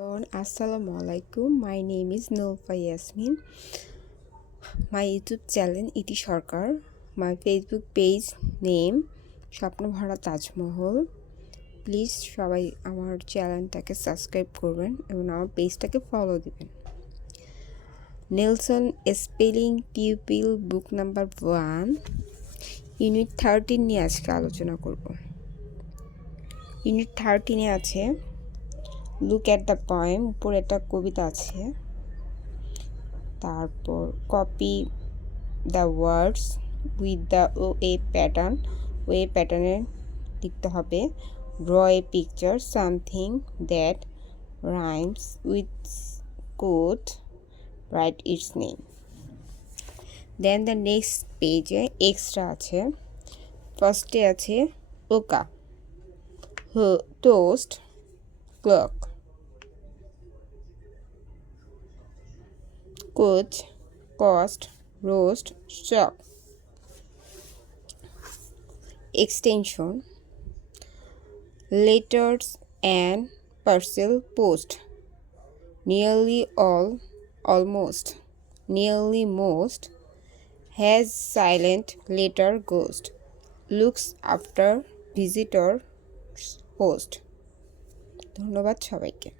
Assalamu alaikum. My name is Nilfa Yasmin. My YouTube channel Iti Sarkar. My Facebook page name স্বপ্ন ভরা তাজমহল। প্লিজ সবাই আমার চ্যানেলটাকে সাবস্ক্রাইব করবেন এবং আমার পেজটাকে ফলো দিবেন। Nelson spelling pupil book number 1 unit 13 নিয়ে আজকে আলোচনা করব। ইউনিট 13-এ আছে লুক অ্যাট দ্য পয়েম, উপরে একটা কবিতা আছে। তারপর copy the words with the way pattern, way প্যাটার্নে লিখতে হবে। Draw a picture something that rhymes with code, write its name. Then the next পেজে এক্সট্রা আছে। ফার্স্টে আছে oak, toast, clock, coach, cost, roast, shop. Extension, letters and parcel post. Nearly all, almost, nearly most, has silent letter ghost, looks after visitor host. ধন্যবাদ সবাইকে।